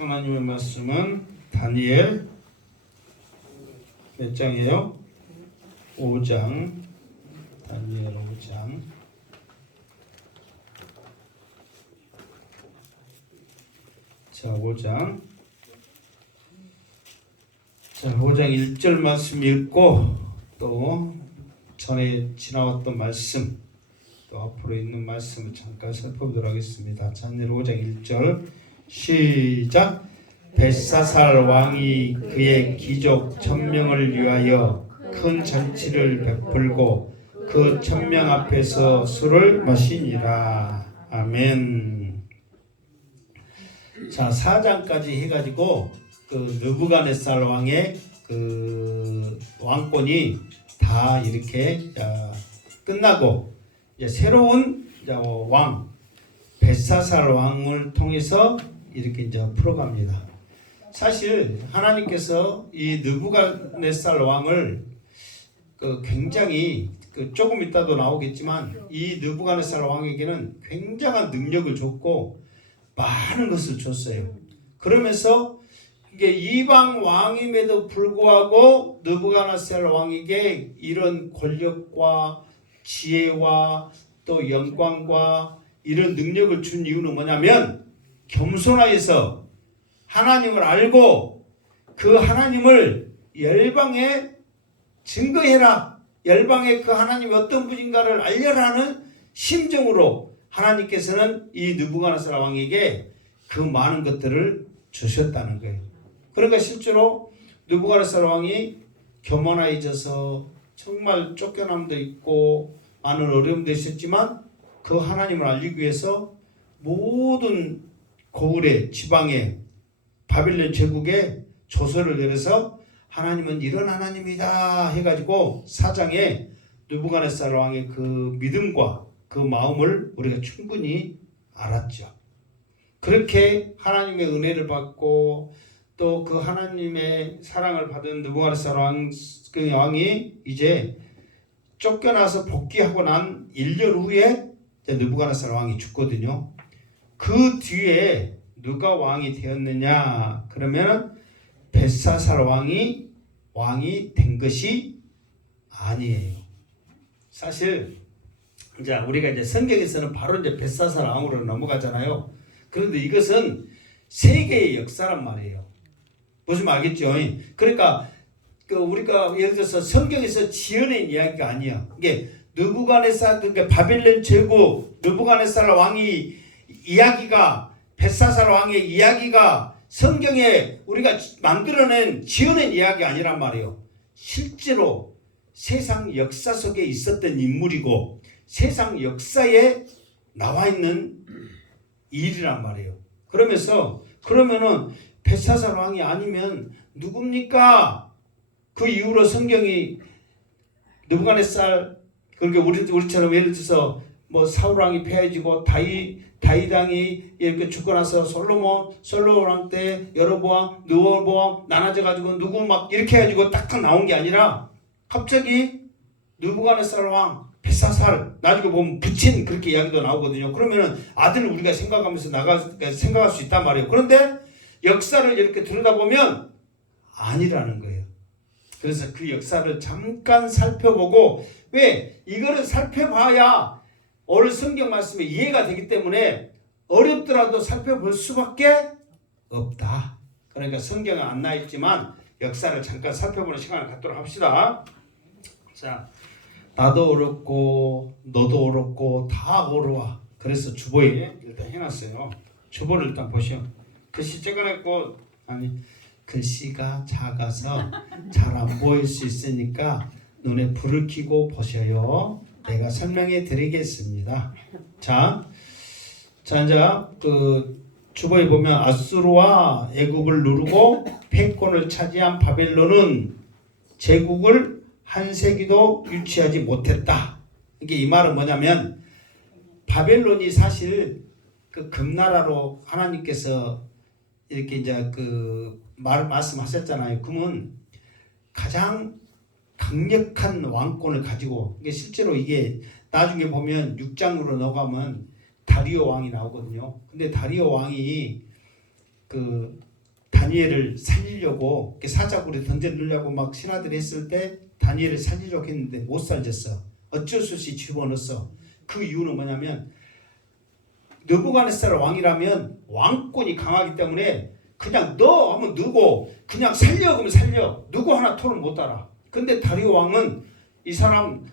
하나님의 말씀은 다니엘 몇 장이에요? 5장. 다니엘 5장. 자, 5장. 자, 5장 1절 말씀 읽고 또 전에 지나왔던 말씀 또 앞으로 있는 말씀을 잠깐 살펴보도록 하겠습니다. 다니엘 5장 1절 시작. 벳사살 왕이 그의 귀족 1000명을 위하여 큰 잔치를 베풀고 그 1000명 앞에서 술을 마시니라. 아멘. 자, 4장까지 해가지고 그 느부갓네살 왕의 그 왕권이 다 이렇게 끝나고 이제 새로운 왕 벳사살 왕을 통해서 이렇게 이제 풀어갑니다. 사실 하나님께서 이 느부갓네살 왕을 굉장히 조금 이따도 나오겠지만 이 느부갓네살 왕에게는 굉장한 능력을 줬고 많은 것을 줬어요. 그러면서 이게 이방 왕임에도 불구하고 느부갓네살 왕에게 이런 권력과 지혜와 또 영광과 이런 능력을 준 이유는 뭐냐면 겸손하여서 하나님을 알고 그 하나님을 열방에 증거해라. 열방에 그 하나님이 어떤 분인가를 알려라는 심정으로 하나님께서는 이 느부갓네살 왕에게 그 많은 것들을 주셨다는 거예요. 그러니까 실제로 느부갓네살 왕이 교만해져서 정말 쫓겨남도 있고 많은 어려움도 있었지만 그 하나님을 알리기 위해서 모든 고을의 지방에 바빌론 제국에 조서를 내려서 하나님은 이런 하나님이다 해가지고 4장에 느부갓네살 왕의 그 믿음과 그 마음을 우리가 충분히 알았죠. 그렇게 하나님의 은혜를 받고 또 그 하나님의 사랑을 받은 느부갓네살 왕이 이제 쫓겨나서 복귀하고 난 1년 후에 느부갓네살 왕이 죽거든요. 그 뒤에 누가 왕이 되었느냐? 그러면 벳사살 왕이 된 것이 아니에요. 사실 이제 우리가 이제 성경에서는 바로 이제 벳사살 왕으로 넘어가잖아요. 그런데 이것은 세계의 역사란 말이에요. 보시면 알겠죠? 그러니까 우리가 예를 들어서 성경에서 지어낸 이야기가 아니야. 이게 느부갓네살 그러니까 바빌론 제국 느부갓네살 왕이 이야기가 벳사살 왕의 이야기가 성경에 우리가 만들어낸 지어낸 이야기 아니란 말이에요. 실제로 세상 역사 속에 있었던 인물이고 세상 역사에 나와 있는 일이란 말이에요. 그러면은 벳사살 왕이 아니면 누굽니까? 그 이후로 성경이 느부갓네살 그러니까 우리처럼 예를 들어서 뭐 사울 왕이 패해지고 다윗 왕이 이렇게 죽고 나서 솔로몬 왕 때 여로보암 르호보암 나눠져 가지고 누구 막 이렇게 해가지고 딱딱 나온 게 아니라 갑자기 느부갓네살 왕 벳사살 나중에 보면 부친 그렇게 이야기도 나오거든요. 그러면은 아들을 우리가 생각하면서 생각할 수 있단 말이에요. 그런데 역사를 이렇게 들여다보면 아니라는 거예요. 그래서 그 역사를 잠깐 살펴보고 왜 이거를 살펴봐야 오늘 성경 말씀이 이해가 되기 때문에 어렵더라도 살펴볼 수밖에 없다. 그러니까 성경은 안 나와 있지만 역사를 잠깐 살펴보는 시간을 갖도록 합시다. 자, 나도 어렵고 너도 어렵고 다 어려워. 그래서 주보에 일단 해놨어요. 주보를 일단 보시오. 글씨 적어냈고 글씨가 작아서 잘 안 보일 수 있으니까 눈에 불을 켜고 보셔요. 내가 설명해 드리겠습니다. 자 이제 그 주보에 보면 아수르와 애굽을 누르고 패권을 차지한 바벨론은 제국을 한 세기도 유치하지 못했다. 이게 이 말은 뭐냐면 바벨론이 사실 그 금나라로 하나님께서 이렇게 이제 그 말씀하셨잖아요. 그러면 가장 강력한 왕권을 가지고 이게 실제로 이게 나중에 보면 6장으로 넘어가면 다리오 왕이 나오거든요. 근데 다리오 왕이 그 다니엘을 살리려고 사자굴에 던져넣으려고 막 신하들이 했을 때 다니엘을 살리려고 했는데 못 살렸어. 어쩔 수 없이 집어넣었어. 그 이유는 뭐냐면 느부갓네살 왕이라면 왕권이 강하기 때문에 그냥 너 하면 누고 그냥 살려 그러면 살려. 누구 하나 토를 못 달아. 근데 다리오 왕은 이 사람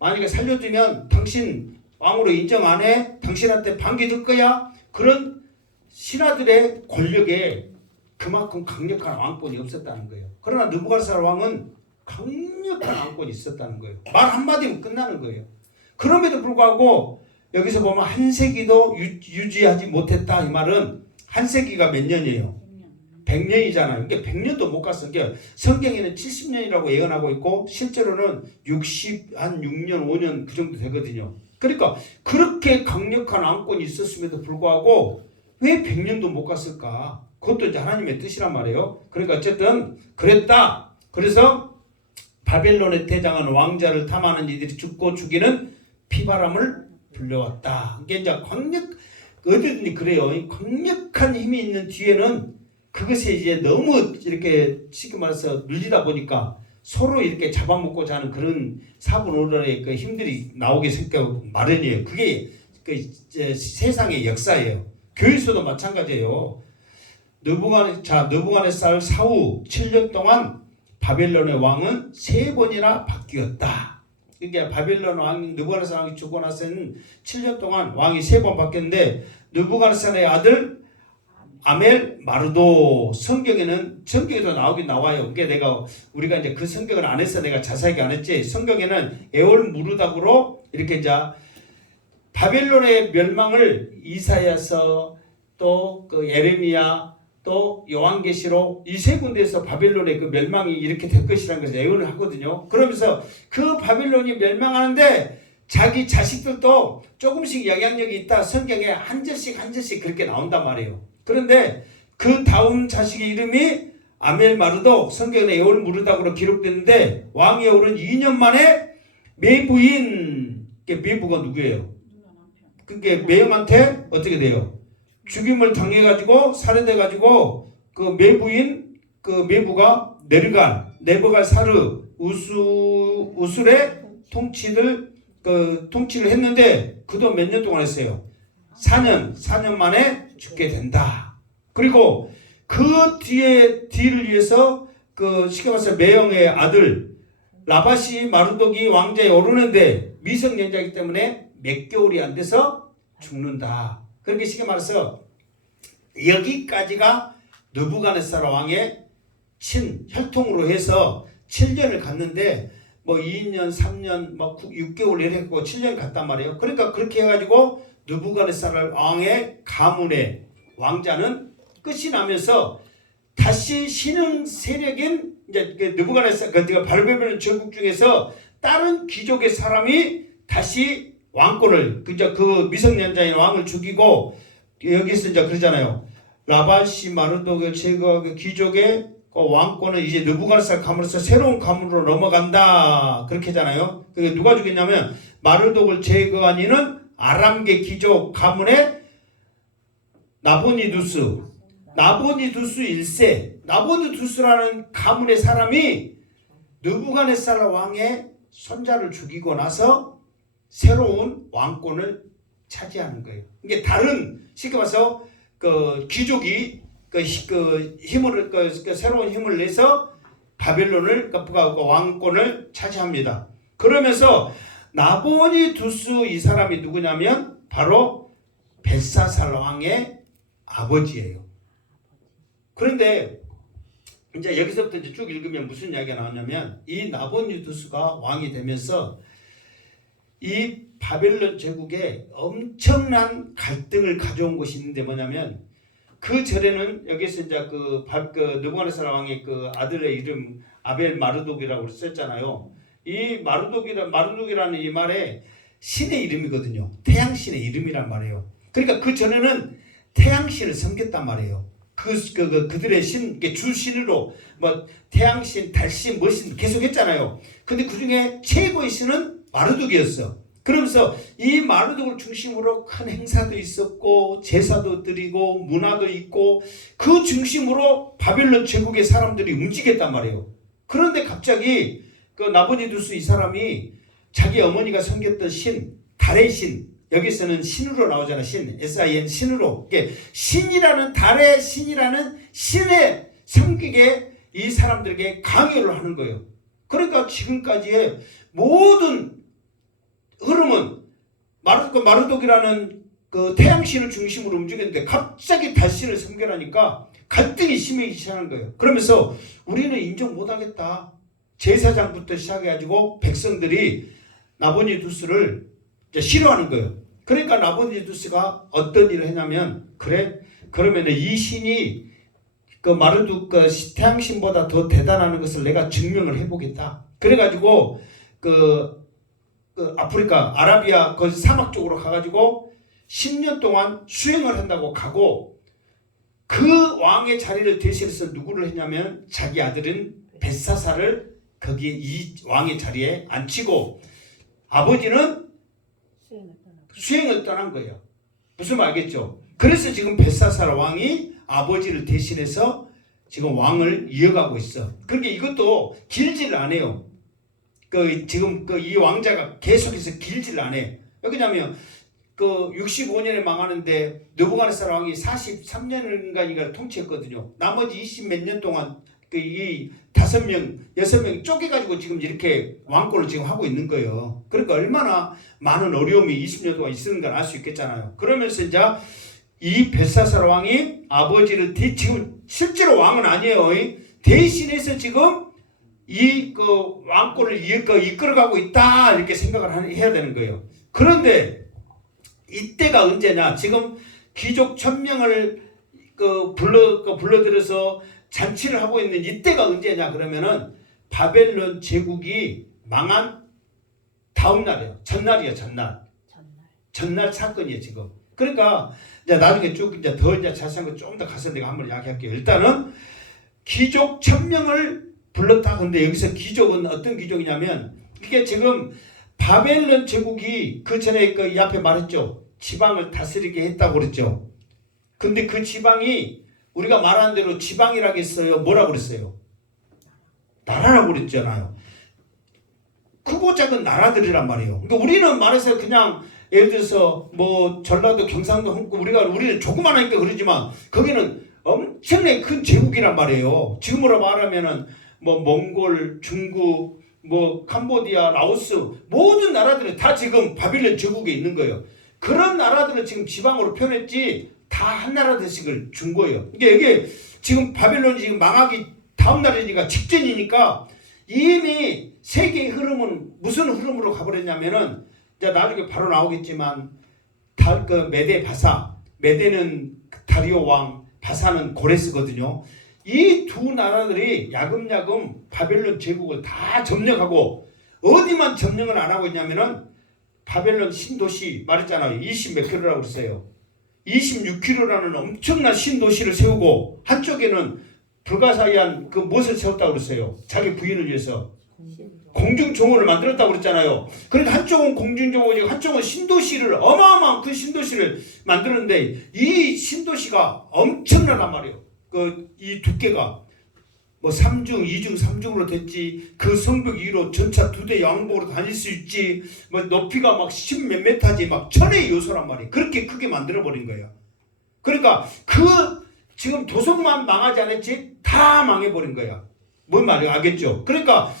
만약에 살려주면 당신 왕으로 인정 안 해? 당신한테 반기 들 거야? 그런 신하들의 권력에 그만큼 강력한 왕권이 없었다는 거예요. 그러나 느부갓네살 왕은 강력한 왕권이 있었다는 거예요. 말 한마디면 끝나는 거예요. 그럼에도 불구하고 여기서 보면 한 세기도 유지하지 못했다. 이 말은 한 세기가 몇 년이에요? 100년이잖아요. 그러니까 100년도 못 갔어. 그러니까 성경에는 70년이라고 예언하고 있고 실제로는 6년, 5년 그 정도 되거든요. 그러니까 그렇게 강력한 왕권이 있었음에도 불구하고 왜 100년도 못 갔을까? 그것도 이제 하나님의 뜻이란 말이에요. 그러니까 어쨌든 그랬다. 그래서 바벨론의 대장은 왕자를 탐하는 이들이 죽고 죽이는 피바람을 불려왔다. 이게 이제 어디든지 그래요. 강력한 힘이 있는 뒤에는 그것이 이제 너무 이렇게 쉽게 말해서 눌리다 보니까 서로 이렇게 잡아먹고자 하는 그런 사고놀이의 그 힘들이 나오게 생겨 마련이에요. 그게 그 세상의 역사예요. 교회에서도 마찬가지예요. 느부갓네살 사후 7년 동안 바벨론의 왕은 3번이나 바뀌었다. 그러니까 바벨론 왕 느부갓네살 왕이 죽고 나서는 7년 동안 왕이 3번 바뀌었는데 느부갓네살의 아들 아멜 마르도 성경에도 나오긴 나와요. 그러니까 우리가 이제 그 성경을 안 해서 내가 자세하게 안 했지. 성경에는 에올 무르닥으로 이렇게 이제 바벨론의 멸망을 이사야서 또 그 예레미야 또 요한계시록 이 3군데에서 바벨론의 그 멸망이 이렇게 될 것이라는 것을 예언을 하거든요. 그러면서 그 바벨론이 멸망하는데 자기 자식들도 조금씩 영향력이 있다. 성경에 한 절씩 그렇게 나온단 말이에요. 그런데 그 다음 자식의 이름이 아멜 마르도 성경에 에올 무르닥으로 기록됐는데 왕이 오른 2년 만에 매부인 매부가 누구예요? 그게 매형한테 어떻게 돼요? 죽임을 당해가지고 살해돼가지고 그 매부인 그 매부가 네부갈사르 우술의 통치를 했는데 그도 몇 년 동안 했어요? 4년 만에 죽게 된다. 그리고 그 뒤를 위해서 그 쉽게 말해서 매형의 아들 라바시 마르독이 왕자에 오르는데 미성년자이기 때문에 몇 개월이 안 돼서 죽는다. 그렇게 쉽게 말해서 여기까지가 느부갓네살 왕의 혈통으로 해서 7년을 갔는데 뭐 2년, 3년, 뭐 6개월 이랬고 7년 갔단 말이에요. 그러니까 그렇게 해가지고 느부갓네살 왕의 가문의 왕자는 끝이 나면서 다시 신흥 세력인 이제 느부갓네살 바벨론 전국 중에서 다른 귀족의 사람이 다시 왕권을 그 미성년자인 왕을 죽이고 여기서 이제 그러잖아요. 라바시 마르독을 제거하고 귀족의 그 왕권은 이제 느부갓네살 가문에서 새로운 가문으로 넘어간다. 그렇게 하잖아요. 그게 누가 죽였냐면 마르독을 제거한 이는 아람계 귀족 가문의 나보니두스 1세 나보니두스라는 가문의 사람이 느부갓네살 왕의 손자를 죽이고 나서 새로운 왕권을 차지하는 거예요. 이게 다른 쉽게 말해서 그 귀족이 그 힘을 새로운 힘을 내서 바벨론을 왕권을 차지합니다. 그러면서 나보니두스 이 사람이 누구냐면 바로 벳사살 왕의 아버지예요. 그런데 이제 여기서부터 이제 쭉 읽으면 무슨 이야기가 나오냐면 이 나보니두스가 왕이 되면서 이 바벨론 제국에 엄청난 갈등을 가져온 것이 있는데 뭐냐면 그 전에는 여기서 이제 느부갓네살 왕의 그 아들의 이름 아벨 마르독이라고 썼잖아요. 이 마르독이라는 이 말에 신의 이름이거든요. 태양신의 이름이란 말이에요. 그러니까 그 전에는 태양신을 섬겼단 말이에요. 그들의 신, 주신으로 뭐 태양신, 달신, 뭐신 계속 했잖아요. 근데 그 중에 최고의 신은 마르독이었어. 그러면서 이 마르독을 중심으로 큰 행사도 있었고 제사도 드리고 문화도 있고 그 중심으로 바벨론 제국의 사람들이 움직였단 말이에요. 그런데 갑자기 그 나보니두스 이 사람이 자기 어머니가 섬겼던 신, 달의 신, 여기서는 신으로 나오잖아. 신, S-I-N, 신으로. 신이라는, 달의 신이라는 신의 섬기게 이 사람들에게 강요를 하는 거예요. 그러니까 지금까지의 모든 흐름은 마르독이라는 그 태양신을 중심으로 움직였는데 갑자기 달신을 섬겨라니까 갈등이 심해지기 시작하는 거예요. 그러면서 우리는 인정 못하겠다. 제사장부터 시작해가지고 백성들이 나보니두스를 싫어하는 거예요. 그러니까 나보니두스가 어떤 일을 했냐면, 그래, 그러면 이 신이 그 마르둑 그 태양신보다 더 대단한 것을 내가 증명을 해보겠다. 그래가지고 그 아프리카 아라비아 그 사막 쪽으로 가가지고 10년 동안 수행을 한다고 가고, 그 왕의 자리를 대신해서 누구를 했냐면 자기 아들인 벳사사를 거기에 이 왕의 자리에 앉히고, 아버지는 수행을 떠난 거예요. 무슨 말 알겠죠? 그래서 지금 벳사사 왕이 아버지를 대신해서 지금 왕을 이어가고 있어. 그러니까 이것도 길지를 않아요. 지금 이 왕자가 계속해서 길지를 않아요. 왜냐면 65년에 망하는데 느부갓네살 왕이 43년인가 통치했거든요. 나머지 20 몇 년 동안 이 5명, 6명 쪼개가지고 지금 이렇게 왕권을 지금 하고 있는 거예요. 그러니까 얼마나 많은 어려움이 20년 동안 있었는 걸 알 수 있겠잖아요. 그러면서 이제 이 벳사살 왕이 아버지를 지금 실제로 왕은 아니에요. 대신해서 지금 이 왕권을 이끌어가고 있다 이렇게 생각을 해야 되는 거예요. 그런데 이때가 언제냐? 지금 귀족 1000명을 불러들여서 잔치를 하고 있는 이때가 언제냐? 그러면은 바벨론 제국이 망한 다음 날이에요. 전날이에요. 전날 사건이에요. 지금. 그러니까 이제 나중에 쭉 이제 자세한 거 좀 더 가서 내가 한번 이야기할게요. 일단은 귀족 1000명을 불렀다. 근데 여기서 귀족은 어떤 귀족이냐면, 이게 지금 바벨론 제국이 그 전에 이 앞에 말했죠. 지방을 다스리게 했다고 그랬죠. 근데 그 지방이 우리가 말하는 대로 지방이라고 했어요. 뭐라고 그랬어요? 나라라고 그랬잖아요. 크고 작은 나라들이란 말이에요. 그러니까 우리는 말해서 그냥 예를 들어서 뭐 전라도, 경상도, 홍콩, 우리는 조그만하니까 그러지만 거기는 엄청나게 큰 제국이란 말이에요. 지금으로 말하면은 뭐 몽골, 중국, 뭐 캄보디아, 라오스 모든 나라들은 다 지금 바빌론 제국에 있는 거예요. 그런 나라들을 지금 지방으로 표현했지 다 한 나라 대씩을 준 거예요. 이게 지금 바빌론이 지금 망하기 다음 날이니까 직전이니까 이미 세계의 흐름은 무슨 흐름으로 가버렸냐면은, 이제 나중에 바로 나오겠지만 메데 바사, 메데는 다리오 왕, 바사는 고레스거든요. 이 두 나라들이 야금야금 바벨론 제국을 다 점령하고, 어디만 점령을 안 하고 있냐면은 바벨론 신도시 말했잖아요. 20 몇 킬로라고 그랬어요. 26km라는 엄청난 신도시를 세우고, 한쪽에는 불가사의한 무엇을 세웠다고 그랬어요. 자기 부인을 위해서 공중정원을 만들었다고 그랬잖아요. 그러니까 한쪽은 공중정원이고 한쪽은 신도시를, 어마어마한 큰 신도시를 만드는데, 이 신도시가 엄청나단 말이에요. 이 두께가 뭐 3중, 2중, 3중으로 됐지, 그 성벽 위로 전차 2대 양복으로 다닐 수 있지, 뭐 높이가 막 10 몇 메타지, 막 천의 요소란 말이에요. 그렇게 크게 만들어버린 거예요. 그러니까 지금 도성만 망하지 않았지 다 망해버린 거야. 뭔 말이에요? 알겠죠? 그러니까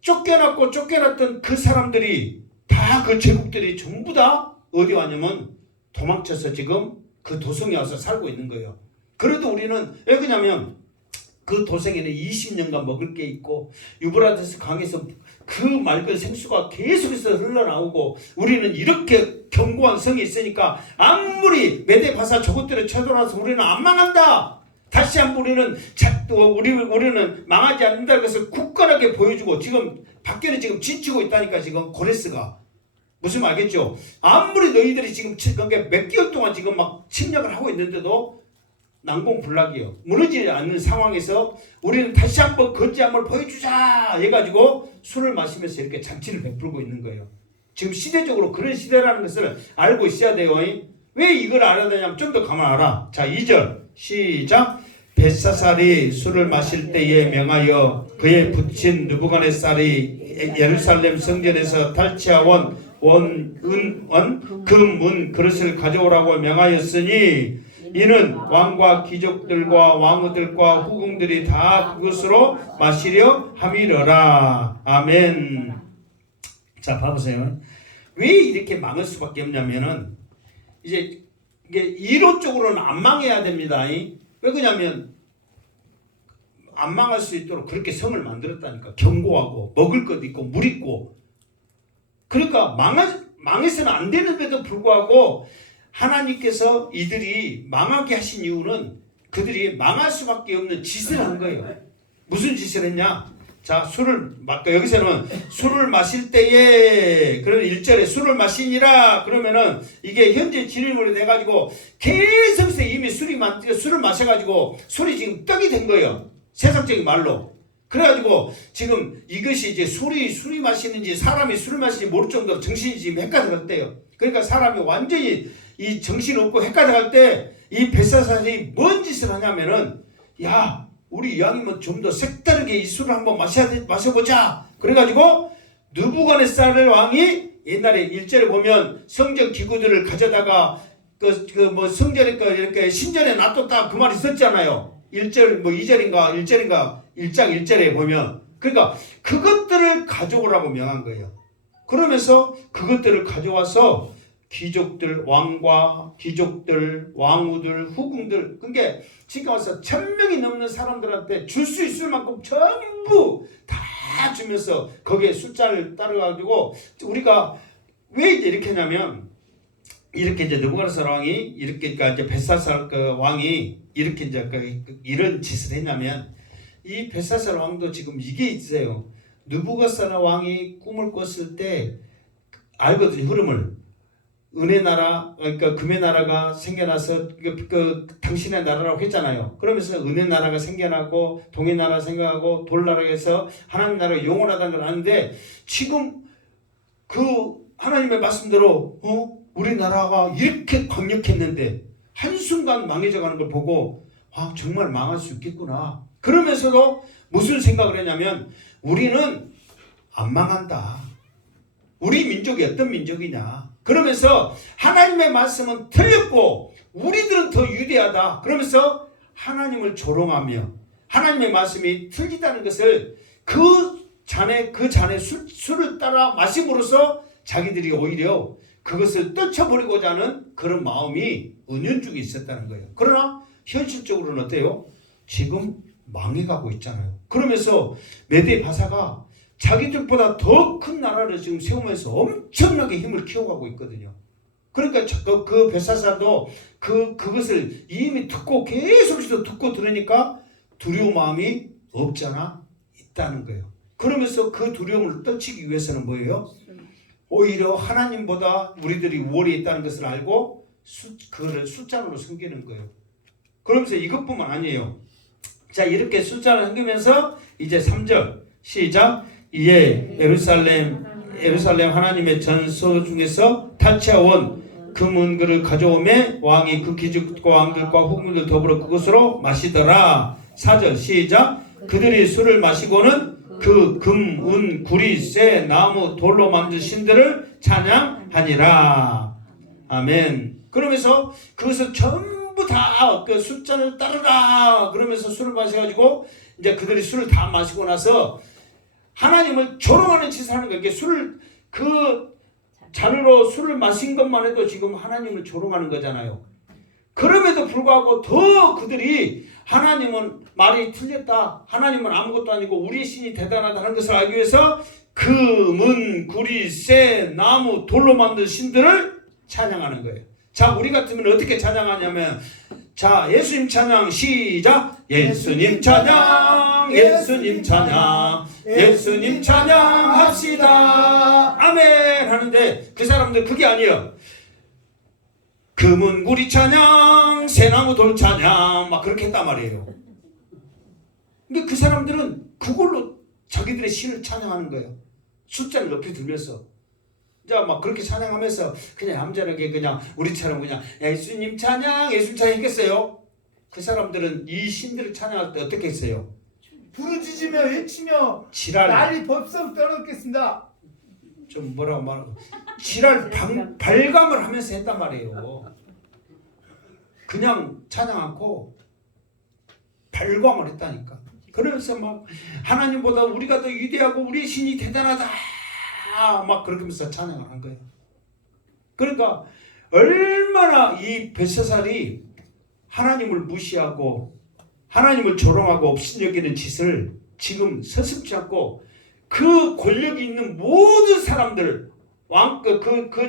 쫓겨났던 그 사람들이 다, 그 제국들이 전부 다 어디 왔냐면 도망쳐서 지금 그 도성에 와서 살고 있는 거예요. 그래도 우리는 왜 그러냐면 그 도성에는 20년간 먹을 게 있고, 유브라데스 강에서 그 맑은 생수가 계속해서 흘러나오고, 우리는 이렇게 견고한 성이 있으니까 아무리 메데바사 저것들을 쳐들어와서 우리는 안 망한다. 다시 한번 우리는 망하지 않는다는 것을 굳건하게 보여주고, 지금 밖에는 지금 지치고 있다니까. 지금 고레스가 무슨 말 알겠죠? 아무리 너희들이 지금 몇 개월 동안 지금 막 침략을 하고 있는데도 난공불락이에요. 무너지지 않는 상황에서 우리는 다시 한번 거짓함을 보여주자 해가지고 술을 마시면서 이렇게 잔치를 베풀고 있는 거예요. 지금 시대적으로 그런 시대라는 것을 알고 있어야 돼요. 왜 이걸 알아야 되냐면 좀 더 가만하라. 자, 2절 시작. 벳사살이 술을 마실 때에 명하여 그의 붙인 느부갓네살이 예루살렘 성전에서 탈취하온 그 문 그릇을 가져오라고 명하였으니 이는 왕과 귀족들과 왕후들과 후궁들이 다 그것으로 마시려 함이러라. 아멘. 자, 봐보세요. 왜 이렇게 망할 수밖에 없냐면은 이제 이게 이론적으로는 안 망해야 됩니다. 왜 그러냐면 안 망할 수 있도록 그렇게 성을 만들었다니까. 견고하고 먹을 것 있고 물 있고. 그러니까 망해서는 안 되는데도 불구하고 하나님께서 이들이 망하게 하신 이유는 그들이 망할 수밖에 없는 짓을 한 거예요. 무슨 짓을 했냐? 자, 여기서는 술을 마실 때에, 그런 1절에 술을 마시니라, 그러면은 이게 현재 진행물이 돼가지고 계속해서 이미 술을 마셔가지고 술이 지금 떡이 된 거예요. 세상적인 말로. 그래가지고 지금 이것이 이제 술이 마시는지 사람이 술을 마시는지 모를 정도로 정신이 지금 헷갈려갔대요. 그러니까 사람이 완전히 이 정신 없고 헷갈려갈 때 이 벳사살이 뭔 짓을 하냐면은, 야, 우리 이왕이면 좀 더 색다르게 이 술을 한번 마셔보자. 그래가지고 느부갓네살 왕이 옛날에 1절에 보면 성전 기구들을 가져다가 뭐 성전에 이렇게 신전에 놔뒀다 그 말이 있었잖아요. 1절 뭐 2절인가 1절인가 1장 1절에 보면, 그러니까 그것들을 가져오라고 명한 거예요. 그러면서 그것들을 가져와서 귀족들, 왕과 귀족들, 왕후들, 후궁들, 그러니까 지금 와서 1000명이 넘는 사람들한테 줄 수 있을 만큼 전부 다 주면서 거기에 숫자를 따라가지고, 우리가 왜 이제 이렇게 하냐면, 이렇게 이제 느부갓네살 왕이 이렇게, 그러니까 이제 벳사살 왕이 이렇게 이제 이런 짓을 했냐면, 이 벳사살 왕도 지금 이게 있어요. 느부갓네살 왕이 꿈을 꿨을 때 알거든요, 흐름을. 은혜 나라, 그러니까 금의 나라가 생겨나서 당신의 나라라고 했잖아요. 그러면서 은혜 나라가 생겨나고 동의 나라가 생겨나고 돌 나라에서 하나님 나라가 영원하다는 걸 아는데, 지금 그 하나님의 말씀대로 우리나라가 이렇게 강력했는데 한순간 망해져 가는 걸 보고, 아, 정말 망할 수 있겠구나. 그러면서도 무슨 생각을 했냐면, 우리는 안 망한다. 우리 민족이 어떤 민족이냐. 그러면서 하나님의 말씀은 틀렸고 우리들은 더 유대하다. 그러면서 하나님을 조롱하며 하나님의 말씀이 틀리다는 것을 그 잔에 술을 따라 마심으로써 자기들이 오히려 그것을 떨쳐버리고자 하는 그런 마음이 은연중에 있었다는 거예요. 그러나 현실적으로는 어때요? 지금 망해가고 있잖아요. 그러면서 메대 바사가 자기들보다 더 큰 나라를 지금 세우면서 엄청나게 힘을 키워가고 있거든요. 그러니까 그 벳사살도 그것을 이미 계속해서 듣고 들으니까 두려운 마음이 없잖아 있다는 거예요. 그러면서 그 두려움을 떨치기 위해서는 뭐예요? 오히려 하나님보다 우리들이 우월에 있다는 것을 알고 그거를 숫자로 섬기는 거예요. 그러면서 이것뿐만 아니에요. 자, 이렇게 숫자를 섬기면서 이제 3절 시작. 이에 예루살렘 하나님의 전소 중에서 탈취하온 그 문그를 가져오매 왕이 그 귀족과 왕들과 후궁들 더불어 그것으로 마시더라. 4절 시작. 그들이 술을 마시고는 그 금, 은, 구리, 쇠, 나무, 돌로 만든 신들을 찬양하니라. 아멘. 그러면서 그것을 전부 다 그 숫자를 따르라. 그러면서 술을 마셔가지고 이제 그들이 술을 다 마시고 나서 하나님을 조롱하는 짓을 하는 거예요. 그 잔으로 술을 마신 것만 해도 지금 하나님을 조롱하는 거잖아요. 그럼에도 불구하고 더 그들이 하나님은 말이 틀렸다. 하나님은 아무것도 아니고 우리의 신이 대단하다는 것을 알기 위해서 금은, 구리, 쇠, 나무, 돌로 만든 신들을 찬양하는 거예요. 자, 우리 같으면 어떻게 찬양하냐면, 자, 예수님 찬양 시작. 예수님 찬양, 예수님 찬양, 예수님 찬양합시다. 아멘 하는데 그 사람들 그게 아니에요. 금은 구리 찬양, 새나무 돌 찬양 막 그렇게 했단 말이에요. 근데 그 사람들은 그걸로 자기들의 신을 찬양하는 거예요. 숫자를 높이 들면서. 이제 막 그렇게 찬양하면서 그냥 얌전하게 그냥 우리처럼 그냥 예수님 찬양 예수님 찬양 했겠어요? 그 사람들은 이 신들을 찬양할 때 어떻게 했어요? 부르짖으며 외치며 지랄 날이 법석 떨어졌겠습니다. 좀 뭐라고 말하고 지랄 발광을 하면서 했단 말이에요. 그냥 찬양 않고 발광을 했다니까. 그러면서 막 하나님보다 우리가 더 위대하고 우리의 신이 대단하다 막 그렇게 하면서 찬양을 한 거예요. 그러니까 얼마나 이 벳사살이 하나님을 무시하고 하나님을 조롱하고 업신여기는 짓을 지금 서슴지 않고 그 권력이 있는 모든 사람들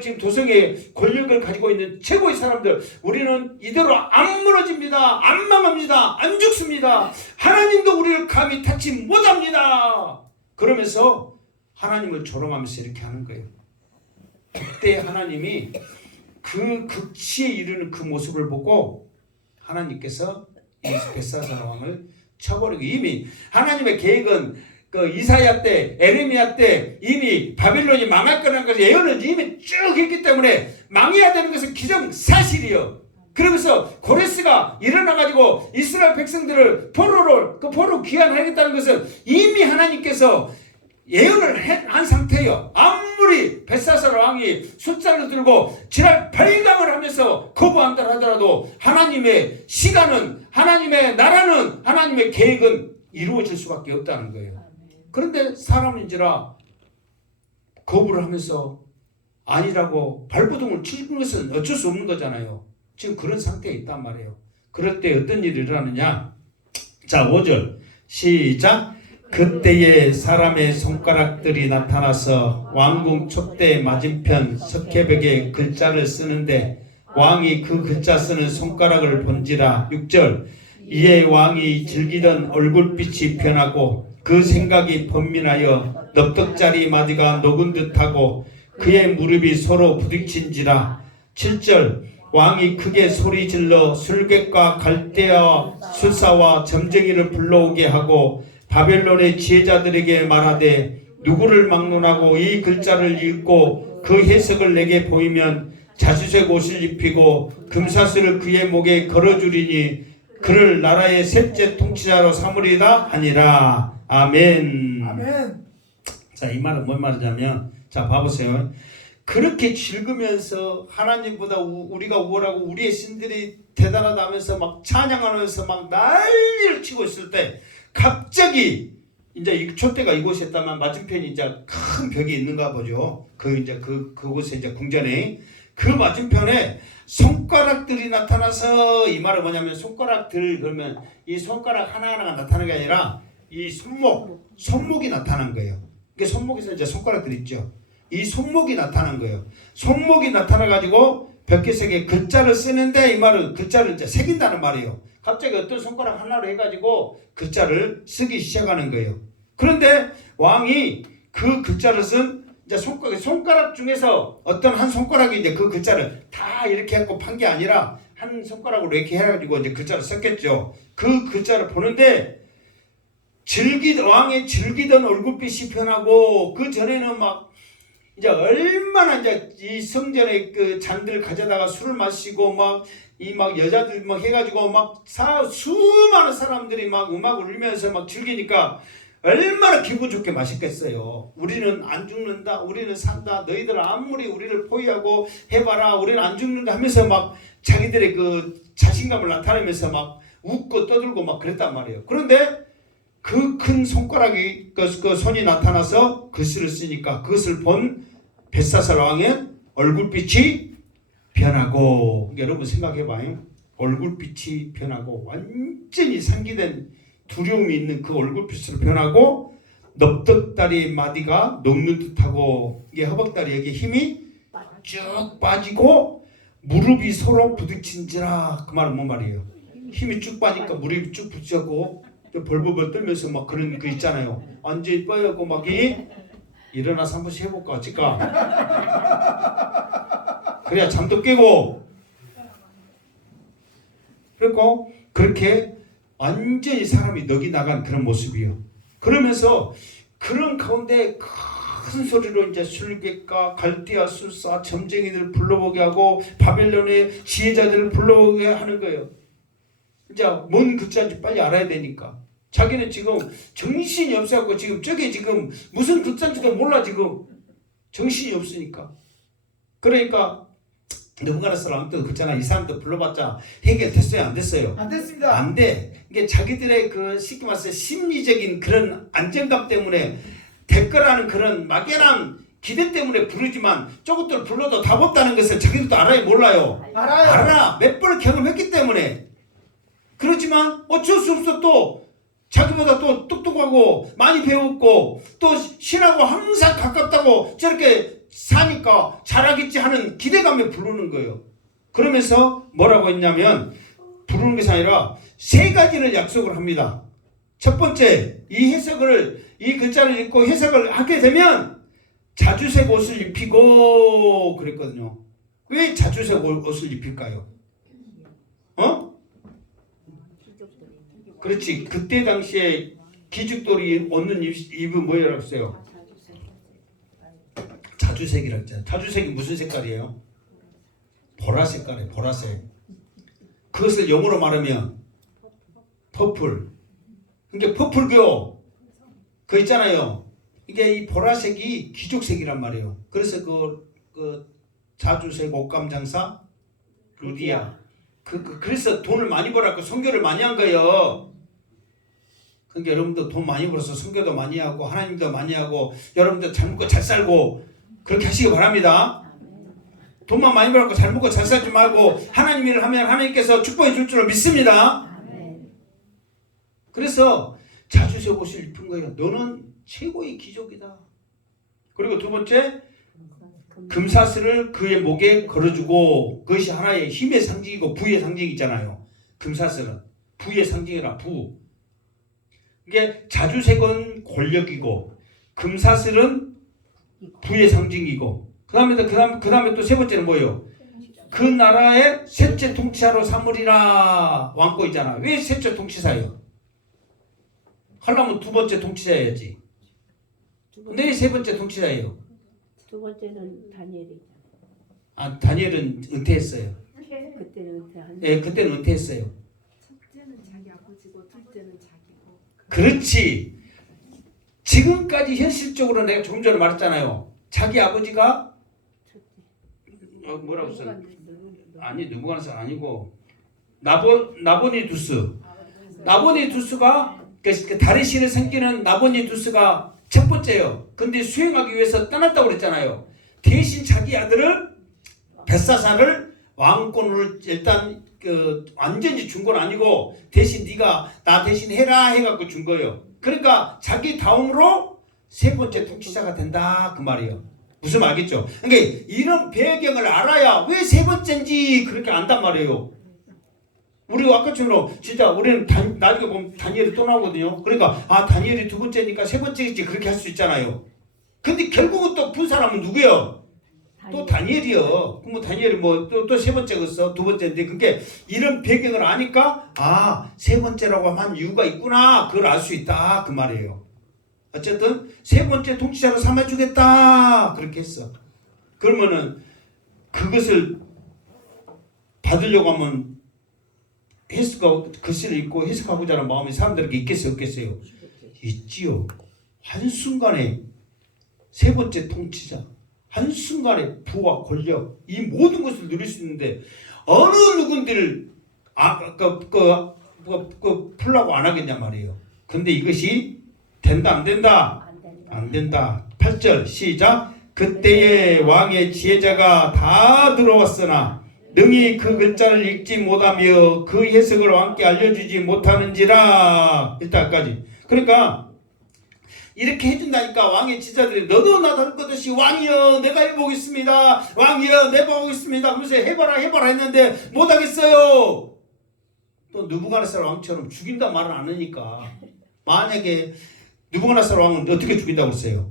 지금 도성의 권력을 가지고 있는 최고의 사람들 우리는 이대로 안 무너집니다. 안 망합니다. 안 죽습니다. 하나님도 우리를 감히 탓지 못합니다. 그러면서 하나님을 조롱하면서 이렇게 하는 거예요. 그때 하나님이 그 극치에 이르는 그 모습을 보고 하나님께서 이 벳사살 왕을 쳐버리고 이미 하나님의 계획은 그 이사야 때, 에레미야 때 이미 바빌론이 망할 거라는 것을 예언을 이미 쭉 했기 때문에 망해야 되는 것은 기정사실이요. 그러면서 고레스가 일어나가지고 이스라엘 백성들을 포로로 귀환하겠다는 것은 이미 하나님께서 예언을 한 상태예요. 아무리 벳사살 왕이 숫자를 들고 지랄 발광을 하면서 거부한다 하더라도 하나님의 시간은 하나님의 나라는 하나님의 계획은 이루어질 수밖에 없다는 거예요. 그런데 사람인지라 거부를 하면서 아니라고 발버둥을 치는 것은 어쩔 수 없는 거잖아요. 지금 그런 상태에 있단 말이에요. 그럴 때 어떤 일이 일어나느냐. 자 5절 시작. 그때에 사람의 손가락들이 나타나서 왕궁 촉대 맞은편 석회벽에 글자를 쓰는데 왕이 그 글자 쓰는 손가락을 본지라. 6절 이에 왕이 즐기던 얼굴빛이 변하고 그 생각이 번민하여 넙떡짜리 마디가 녹은 듯하고 그의 무릎이 서로 부딪힌지라. 7절 왕이 크게 소리질러 술객과 갈대아 술사와 점쟁이를 불러오게 하고 바벨론의 지혜자들에게 말하되 누구를 막론하고 이 글자를 읽고 그 해석을 내게 보이면 자주색 옷을 입히고 금사슬을 그의 목에 걸어주리니 그를 나라의 셋째 통치자로 삼으리라 하니라. 아멘. 아멘. 자, 이 말은 뭔 말이냐면 자 봐보세요. 그렇게 즐기면서 하나님보다 우리가 우월하고 우리의 신들이 대단하다 하면서 막 찬양하면서 막 난리를 치고 있을 때 갑자기 이제 촛대가 이곳에 있다면 맞은편이 이제 큰 벽이 있는가 보죠. 그곳에 이제 궁전에 그 맞은편에 손가락들이 나타나서 이 말은 뭐냐면 손가락들 그러면 이 손가락 하나하나가 나타나는 게 아니라 이 손목이 나타난 거예요. 그 손목에서 이제 손가락들 있죠. 이 손목이 나타난 거예요. 손목이 나타나 가지고 벽기석에 글자를 쓰는데 이 말은 글자를 이제 새긴다는 말이에요. 갑자기 어떤 손가락 하나로 해가지고 글자를 쓰기 시작하는 거예요. 그런데 왕이 그 글자를 쓴 이제 손가락 중에서 어떤 한 손가락이 이제 그 글자를 다 이렇게 하고 판 게 아니라 한 손가락으로 이렇게 해가지고 이제 글자를 썼겠죠. 그 글자를 보는데 왕의 즐기던 얼굴빛이 변하고 그 전에는 막 이제 얼마나 이제 이 성전에 그 잔들 가져다가 술을 마시고 막 여자들 막 해가지고 막 수많은 사람들이 막 음악을 울리면서 막 즐기니까 얼마나 기분 좋게 마셨겠어요. 우리는 안 죽는다, 우리는 산다, 너희들 아무리 우리를 포위하고 해봐라, 우리는 안 죽는다 하면서 막 자기들의 그 자신감을 나타내면서 막 웃고 떠들고 막 그랬단 말이에요. 그런데 그 큰 손가락이 그 손이 나타나서 글씨를 쓰니까 그것을 본 벳사살 왕의 얼굴빛이 변하고, 여러분 생각해봐요. 얼굴빛이 변하고 완전히 상기된 두려움이 있는 그 얼굴빛으로 변하고 넙떡다리 마디가 녹는 듯하고 이게 허벅다리 여기 힘이 쭉 빠지고 무릎이 서로 부딪힌지라. 그 말은 뭔 말이에요? 힘이 쭉 빠지니까 무릎이 쭉 부딪히고 벌벌벌 떨면서 막 그런 거 있잖아요. 완전히 뻐였고 막 일어나서 한 번씩 해볼까 어찌까. 그래야 잠도 깨고. 그리고 그렇게 완전히 사람이 넋이 나간 그런 모습이요. 그러면서 그런 가운데 큰 소리로 이제 술객과 갈대아 술사 점쟁이들 불러보게 하고 바벨론의 지혜자들을 불러보게 하는 거예요. 이제 뭔 글자인지 빨리 알아야 되니까. 자기는 지금 정신이 없어갖고 지금 저게 지금 무슨 글자인지도 몰라. 지금 정신이 없으니까. 그러니까 누군가는 사람 또 그렇잖아. 이 사람도 불러봤자 해결됐어요? 안 됐어요? 안 됐습니다. 안 돼. 이게 자기들의 그 쉽게 말해서 심리적인 그런 안정감 때문에 대가라는 그런 막연한 기대 때문에 부르지만 저것들 불러도 답 없다는 것을 자기들도 알아요? 몰라요? 알아요. 알아. 몇 번을 경험했기 때문에. 그렇지만 어쩔 수 없어. 또 자기보다 또 똑똑하고 많이 배웠고 또 신하고 항상 가깝다고 저렇게 사니까 잘하겠지 하는 기대감에 부르는 거예요. 그러면서 뭐라고 했냐면 부르는 것이 아니라 세 가지를 약속을 합니다. 첫 번째, 이 글자를 읽고 해석을 하게 되면 자주색 옷을 입히고 그랬거든요. 왜 자주색 옷을 입힐까요? 그렇지. 그때 당시에 기죽돌이 얻는 입은 뭐라고 했어요? 자주색이라고 했잖아요. 자주색이 무슨 색깔이에요? 보라 색깔이에요. 보라색. 그것을 영어로 말하면 퍼플. 그러니까 퍼플교 그 있잖아요. 이게 이 보라색이 귀족색이란 말이에요. 그래서 그 자주색 옷감 장사 루디아. 그래서 돈을 많이 벌었고 선교를 많이 한 거예요. 그러니까 여러분도 돈 많이 벌어서 선교도 많이 하고 하나님도 많이 하고 여러분도 잘 먹고 잘 살고 그렇게 하시기 바랍니다. 돈만 많이 벌었고 잘 먹고 잘 살지 말고 하나님 일을 하면 하나님께서 축복해 줄 줄로 믿습니다. 그래서 자주색 옷을 입은 거예요. 너는 최고의 귀족이다. 그리고 두 번째, 금사슬을 그의 목에 걸어주고 그것이 하나의 힘의 상징이고 부의 상징이잖아요. 금사슬은 부의 상징이라 부. 이게 자주색은 권력이고 금사슬은 부의 상징이고 그 다음에 또 세 번째는 뭐예요? 그 나라의 셋째 통치자로 삼으리라 왕권이잖아. 왜 셋째 통치자예요? 하려면 두 번째 통치자야지. 근데 왜 세 번째 통치자예요? 두 번째는 다니엘이잖아. 아, 다니엘은 은퇴했어요. 그때는 은퇴한. 예, 그때는 은퇴했어요. 첫째는 자기 아버지고 둘째는 자기고. 그렇지. 지금까지 현실적으로 내가 조금 전에 말했잖아요. 자기 아버지가 뭐라고 써? 아니 누부갓네살 아니고 나보니두스. 나보니두스가 그 다리신을 섬기는 나보니두스가 첫 번째요. 근데 수행하기 위해서 떠났다고 그랬잖아요. 대신 자기 아들을 벳사사를 왕권을 일단 완전히 준 건 아니고 대신 네가 나 대신 해라 해갖고 준 거예요. 그러니까 자기 다음으로 세 번째 통치자가 된다 그 말이에요. 무슨 말 알겠죠? 그러니까 이런 배경을 알아야 왜 세 번째인지 그렇게 안단 말이에요. 우리 아까처럼 진짜 우리는 나중에 보면 다니엘이 또 나오거든요. 그러니까 다니엘이 두 번째니까 세 번째겠지 그렇게 할 수 있잖아요. 근데 결국은 또 본 사람은 누구예요? 또 다니엘이요. 그럼 다니엘이 뭐 또 세 번째겠어? 두 번째인데 그게 이런 배경을 아니까 세 번째라고 한 이유가 있구나. 그걸 알 수 있다 그 말이에요. 어쨌든 세 번째 통치자로 삼아주겠다 그렇게 했어. 그러면은 그것을 받으려고 하면 글씨를 읽고 해석하고자 하는 마음이 사람들에게 있겠어요 없겠어요? 있지요. 한순간에 세 번째 통치자, 한순간에 부와 권력 이 모든 것을 누릴 수 있는데 어느 누군지를 풀라고 안 하겠냐 말이에요. 근데 이것이 된다 안 된다? 안 된다. 8절 시작. 그때의 왕의 지혜자가 다 들어왔으나 능히 그 글자를 읽지 못하며 그 해석을 왕께 알려주지 못하는지라. 일단까지. 그러니까 이렇게 해준다니까 왕의 지자들이 너도 나도 할 것 없이 왕이여 내가 해보겠습니다. 왕이여 내가 해보겠습니다. 그러면서 해봐라 했는데 못하겠어요. 또 느부갓네살 왕처럼 죽인다 말은 안 하니까. 만약에 느부갓네살 왕은 어떻게 죽인다고 그랬어요?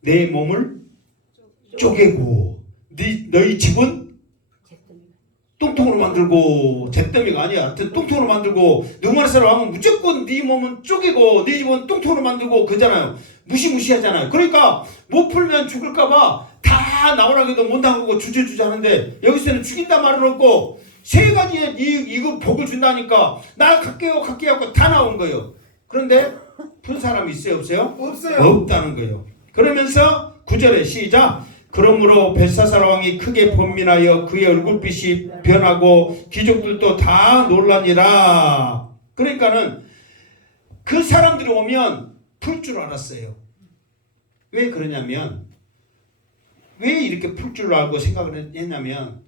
내 몸을 쪼개고 너희 집은 똥통으로 만들고 잿더미가 아니야. 하여튼 똥통으로 만들고 누구나 사람 하면 무조건 네 몸은 쪼개고 네 집은 똥통으로 만들고 그러잖아요. 무시무시하잖아요. 그러니까 못 풀면 죽을까봐 다 나오라고 해도 못 나가고 주저주저 하는데 여기서는 죽인다 말은 없고 세 가지의 이거 복을 준다니까 나 갈게요 하고 다 나온 거예요. 그런데 푼 사람이 있어요 없어요? 없어요. 없다는 거예요. 그러면서 9절에 시작. 그러므로 벨사살 왕이 크게 번민하여 그의 얼굴빛이 변하고 귀족들도 다 놀라니라. 그러니까는 그 사람들이 오면 풀 줄 알았어요. 왜 그러냐면 왜 이렇게 풀 줄 알고 생각을 했냐면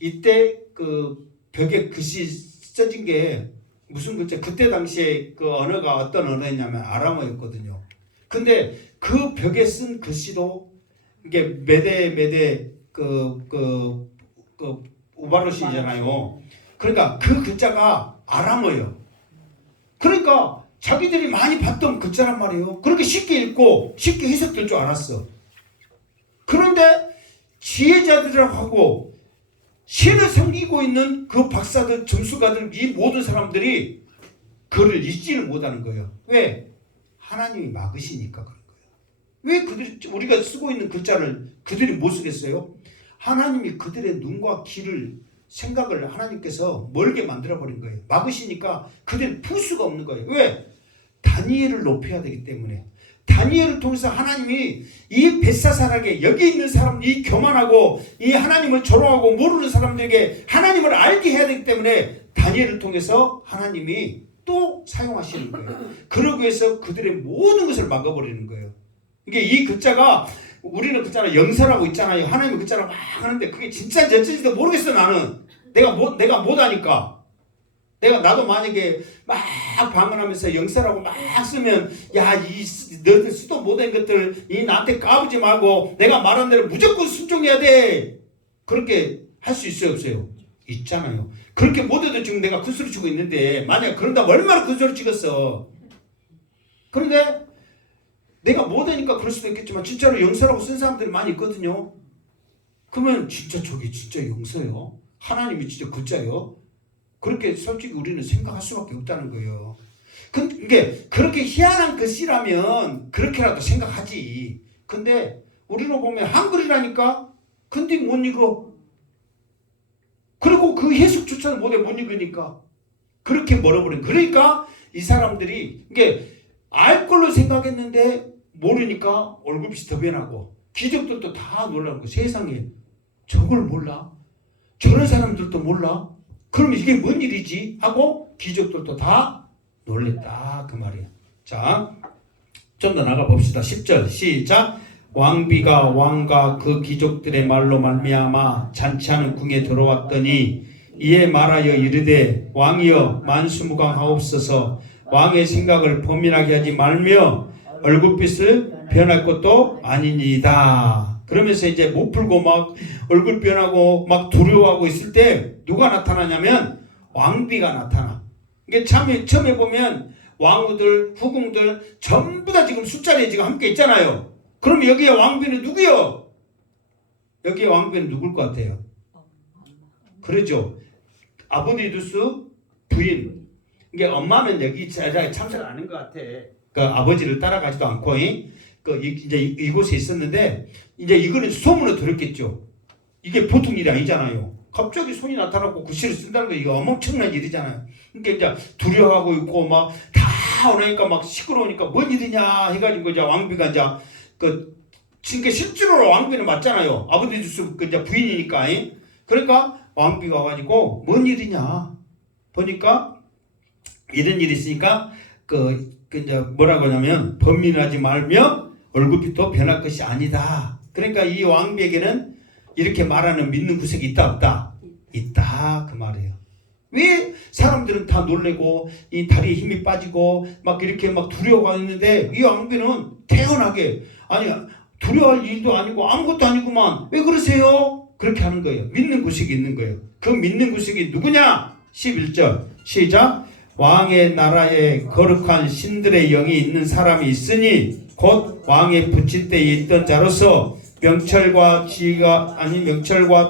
이때 그 벽에 글씨 써진 게 무슨 글자 그때 당시에 그 언어가 어떤 언어였냐면 아람어였거든요. 근데 그 벽에 쓴 글씨도 이게 메데 우바르시잖아요. 그러니까 그 글자가 아람어예요. 그러니까 자기들이 많이 봤던 글자란 말이에요. 그렇게 쉽게 읽고 쉽게 해석될 줄 알았어. 그런데 지혜자들하고 신을 섬기고 있는 그 박사들, 점수가들 이 모든 사람들이 그를 읽지를 못하는 거예요. 왜? 하나님이 막으시니까 그런 거예요. 왜 그들이 우리가 쓰고 있는 글자를 그들이 못 쓰겠어요? 하나님이 그들의 눈과 귀를 생각을 하나님께서 멀게 만들어 버린 거예요. 막으시니까 그들이 풀 수가 없는 거예요. 왜? 다니엘을 높여야 되기 때문에. 다니엘을 통해서 하나님이 이 벳사살에게 여기 있는 사람 이 교만하고 이 하나님을 조롱하고 모르는 사람들에게 하나님을 알게 해야 되기 때문에 다니엘을 통해서 하나님이 또 사용하시는 거예요. 그러기 위해서 그들의 모든 것을 막아버리는 거예요. 이게 이 글자가 우리는 글자를 영서라고 있잖아요. 하나님의 글자를 막 하는데 그게 진짜인지 어쩐지도 모르겠어. 나는 내가 못하니까. 나도 만약에 막 방언하면서 영서라고 막 쓰면 너희들 쓰도 못한 것들 나한테 까부지 말고 내가 말한 대로 무조건 순종해야 돼. 그렇게 할 수 있어요 없어요? 있잖아요. 그렇게 못해도 지금 내가 큰 소리 치고 있는데 만약 그런다면 얼마나 큰 소리 치겠어. 그런데 내가 못하니까 그럴 수도 있겠지만 진짜로 영서라고 쓴 사람들이 많이 있거든요. 그러면 진짜 저게 진짜 영서요? 하나님이 진짜 글자요? 그렇게 솔직히 우리는 생각할 수밖에 없다는 거예요. 그게 그렇게 희한한 글씨라면 그렇게라도 생각하지. 근데 우리로 보면 한글이라니까 근데 못 읽어. 그리고 그 해석조차도 못 읽으니까 그렇게 멀어버린. 그러니까 이 사람들이 이게 알 걸로 생각했는데 모르니까 얼굴빛이 더 변하고 귀족들도 다 놀라는 거예요. 세상에 저걸 몰라? 저런 사람들도 몰라? 그럼 이게 뭔 일이지? 하고 귀족들도 다 놀랬다 그 말이야. 자, 좀 더 나가 봅시다. 10절 시작. 왕비가 왕과 그 귀족들의 말로 말미암아 잔치하는 궁에 들어왔더니 이에 말하여 이르되 왕이여 만수무강하옵소서. 왕의 생각을 범민하게 하지 말며 얼굴빛을 변할 것도 아니니이다. 그러면서 이제 못 풀고 막 얼굴 변하고 막 두려워하고 있을 때 누가 나타나냐면 왕비가 나타나. 이게 처음에 보면 왕후들, 후궁들 전부 다 지금 술자리에 지금 함께 있잖아요. 그럼 여기에 왕비는 누구요? 여기에 왕비는 누굴 것 같아요? 그러죠. 아브디두스 부인. 이게 엄마는 여기 참석 안 한 것 같아. 그 아버지를 따라가지도 않고 이제 이곳에 있었는데 이제 이거는 소문을 들었겠죠. 이게 보통 일이 아니잖아요. 갑자기 손이 나타나고 글씨를 쓴다는 거 이거 엄청난 일이잖아요. 그러니까 이제 두려워하고 있고 막 다 오니까 막 시끄러우니까 뭔 일이냐 해가지고 이제 왕비가 이제 그러니까 실제로 왕비는 맞잖아요. 아버지 주스 그 이제 부인이니까. 그러니까 왕비가 와가지고 뭔 일이냐 보니까 이런 일이 있으니까 그 이제 뭐라고 하냐면 범민하지 말며 얼굴빛도 변할 것이 아니다. 그러니까 이 왕비에게는 이렇게 말하는 믿는 구석이 있다 없다? 있다 그 말이에요. 왜 사람들은 다 놀래고 이 다리에 힘이 빠지고 막 이렇게 막 두려워가 있는데 이 왕비는 태연하게 아니 두려워할 일도 아니고 아무것도 아니구만 왜 그러세요? 그렇게 하는 거예요. 믿는 구석이 있는 거예요. 그 믿는 구석이 누구냐? 11절 시작. 왕의 나라에 거룩한 신들의 영이 있는 사람이 있으니 곧 왕의 부친때에 있던 자로서 명철과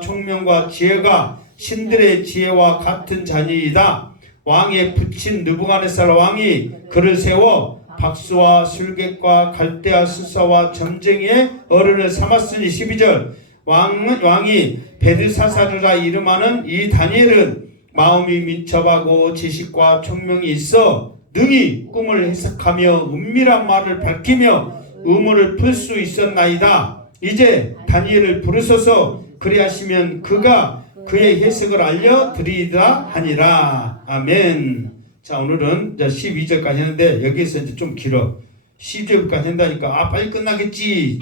총명과 지혜가 신들의 지혜와 같은 자니이다. 왕에 붙인 느부갓네살 왕이 그를 세워 박수와 술객과 갈대아 수사와 점쟁이의 어른을 삼았으니 12절 왕이 베드사사르라 이름하는 이 다니엘은 마음이 민첩하고 지식과 총명이 있어 능히 꿈을 해석하며 은밀한 말을 밝히며 의문을 풀 수 있었나이다. 이제 다니엘을 부르소서 그리하시면 그가 그의 해석을 알려드리리라 하니라. 아멘. 자, 오늘은 이제 12절까지 했는데 여기에서 이제 좀 길어. 12절까지 한다니까 빨리 끝나겠지.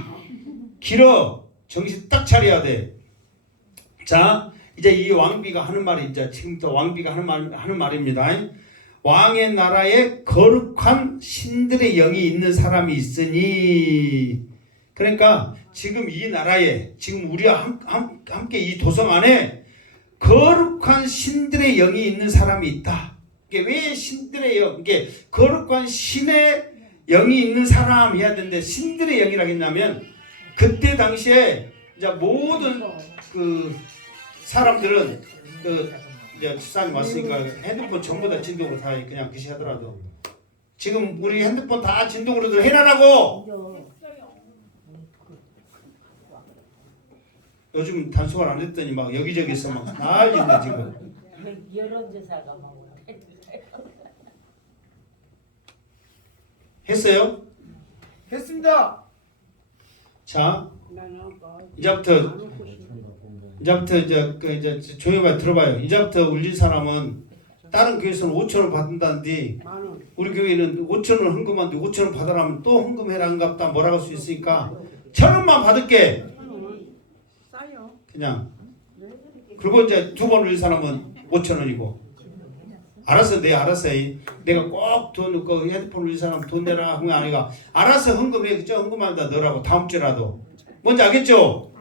길어. 정신 딱 차려야 돼. 자, 이제 이 왕비가 하는 말이 이제 지금부터 왕비가 하는 말입니다. 왕의 나라에 거룩한 신들의 영이 있는 사람이 있으니, 그러니까 지금 이 나라에 지금 우리와 함께 이 도성 안에 거룩한 신들의 영이 있는 사람이 있다. 이게 왜 신들의 영? 이게 거룩한 신의 영이 있는 사람 해야 되는데 신들의 영이라고 했냐면 그때 당시에 이제 모든 그 사람들은 그 이제 집사님 왔으니까 핸드폰 전부 다 진동으로 다 그냥 그시하더라도 지금 우리 핸드폰 다 진동으로도 해놔라고. 요즘 단속을 안 했더니 막 여기저기서 막 난리인데 지금. 여론조사가 막 했어요? 했습니다. 자, 이제부터 이제 조용히 들어봐요. 이제부터 울린 사람은 다른 교회에서는 5,000원 받는다는데 우리 교회는 5,000원 헌금한데 5,000원 받으라면 또 헌금해라 한갑다 뭐라고 할 수 있으니까 1,000원만 받을게. 그냥. 그리고 이제 두 번 울린 사람은 5,000원이고. 알았어, 내가 꼭 돈 넣고 핸드폰 울린 사람 돈 내라 하면 아니가 알아서 헌금해. 그죠? 헌금한다 너라고 다음 주라도. 뭔지 알겠죠?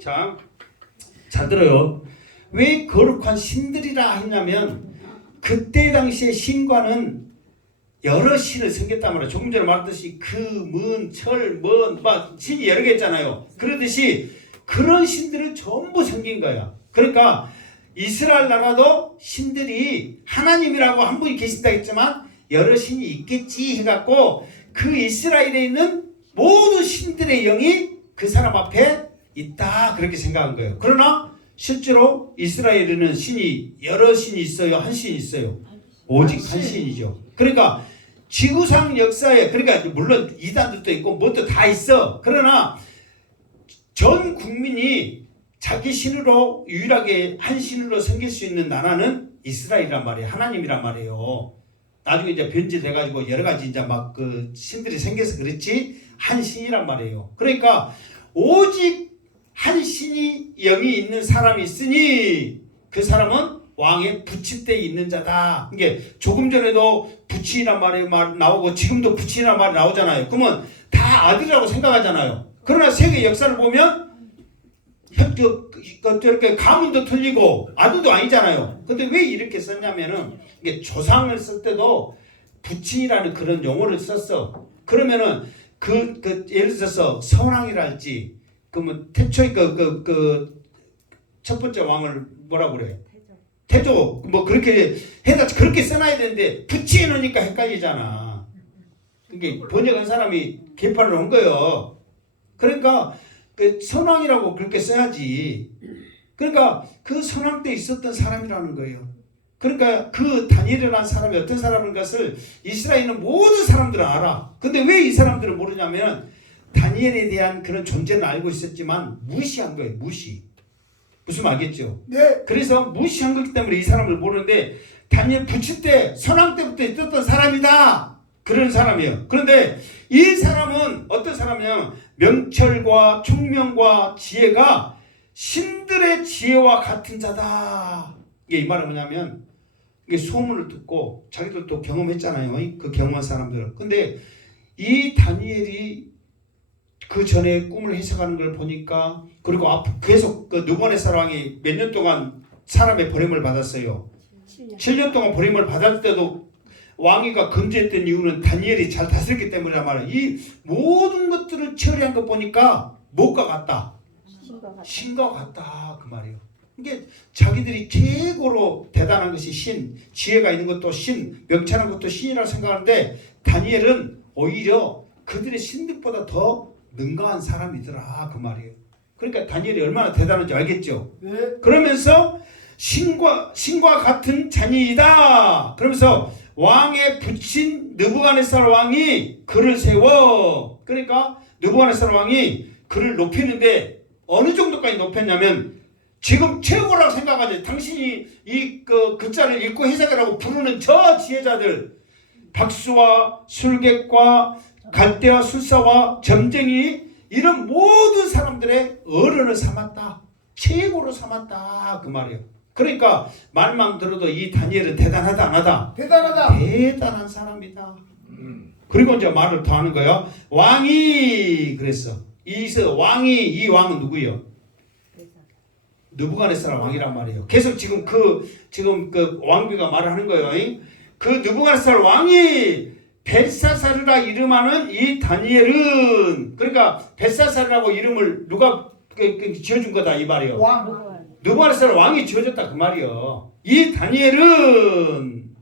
자, 잘 들어요. 왜 거룩한 신들이라 했냐면 그때 당시에 신과는 여러 신을 섬겼단 말이에요. 조금 전에 말했듯이 그, 문, 철, 막 신이 여러 개 있잖아요. 그러듯이 그런 신들을 전부 섬긴 거야. 그러니까 이스라엘 나라도 신들이 하나님이라고 한 분이 계신다 했지만 여러 신이 있겠지 해갖고 그 이스라엘에 있는 모든 신들의 영이 그 사람 앞에 있다 그렇게 생각한 거예요. 그러나 실제로 이스라엘에는 신이 여러 신이 있어요? 한 신이 있어요? 오직 한 신이죠. 그러니까 지구상 역사에 그러니까 물론 이단들도 있고 뭣도 다 있어. 그러나 전 국민이 자기 신으로 유일하게 한 신으로 섬길 수 있는 나라는 이스라엘이란 말이에요. 하나님이란 말이에요. 나중에 이제 변질돼가지고 여러 가지 이제 막 그 신들이 생겨서 그렇지 한 신이란 말이에요. 그러니까 오직 한 신이 영이 있는 사람이 있으니 그 사람은 왕의 부치대에 있는 자다. 이게 조금 전에도 부치란 말이 나오고 지금도 부치란 말이 나오잖아요. 그러면 다 아들이라고 생각하잖아요. 그러나 세계 역사를 보면 이렇게 가문도 틀리고 아들도 아니잖아요. 근데 왜 이렇게 썼냐면은 이게 조상을 쓸 때도 부친이라는 그런 용어를 썼어. 그러면은 예를 들어서 선왕이랄지 그러면 태초의 첫 번째 왕을 뭐라고 그래? 태조 뭐 그렇게 해다 그렇게 써놔야 되는데 붙여 놓으니까 헷갈리잖아. 그게 번역한 사람이 개판을 한 거예요. 그러니까 그 선왕이라고 그렇게 써야지. 그러니까 그 선왕 때 있었던 사람이라는 거예요. 그러니까 그 다니엘이라는 사람이 어떤 사람인 것을 이스라엘은 모든 사람들은 알아. 근데 왜 이 사람들은 모르냐면 다니엘에 대한 그런 존재는 알고 있었지만 무시한 거예요. 무시. 무슨 말 알겠죠? 네. 그래서 무시한 거기 때문에 이 사람을 모르는데 다니엘 부칠 때 선왕 때부터 있었던 사람이다. 그런 사람이에요. 그런데 이 사람은 어떤 사람이냐면 명철과 총명과 지혜가 신들의 지혜와 같은 자다. 이게 이 말은 뭐냐면 이게 소문을 듣고 자기들도 경험했잖아요. 그 경험한 사람들. 근데 이 다니엘이 그 전에 꿈을 해석하는 걸 보니까 그리고 계속 그 느부갓네살 왕이 몇 년 동안 사람의 버림을 받았어요. 7년 동안 버림을 받을 때도 왕위가 금지했던 이유는 다니엘이 잘 다스렸기 때문이란 말이에요. 이 모든 것들을 처리한 거 보니까 뭐가 같다? 신과 같다 그 말이에요. 이게 자기들이 최고로 대단한 것이 신, 지혜가 있는 것도 신, 명철한 것도 신이라고 생각하는데 다니엘은 오히려 그들의 신들보다 더 능가한 사람이더라 그 말이에요. 그러니까 다니엘이 얼마나 대단한지 알겠죠. 네. 그러면서 신과 같은 자니이다. 그러면서 왕에 붙인 느부갓네살 왕이 그를 세워. 그러니까 느부갓네살 왕이 그를 높이는데 어느 정도까지 높였냐면 지금 최고라고 생각하지. 당신이 이 글자를 읽고 해석하라고 부르는 저 지혜자들, 박수와 술객과 갈대와 술사와 점쟁이 이런 모든 사람들의 어른을 삼았다. 최고로 삼았다 그 말이에요. 그러니까 말만 들어도 이 다니엘은 대단하다 안 하다? 대단하다. 대단한 사람이다. 그리고 이제 말을 더 하는 거예요. 왕이 그랬어. 이 왕은 누구예요? 느부갓네살 왕이란 말이에요. 계속 지금 그 왕비가 말을 하는 거예요. 그 느부갓네살 왕이 벨사사르라 이름하는 이 다니엘은, 그러니까 벨사사르라고 이름을 누가 지어준 거다 이 말이에요. 왕. 느부갓네살 왕이 지어줬다 그 말이에요. 이 다니엘은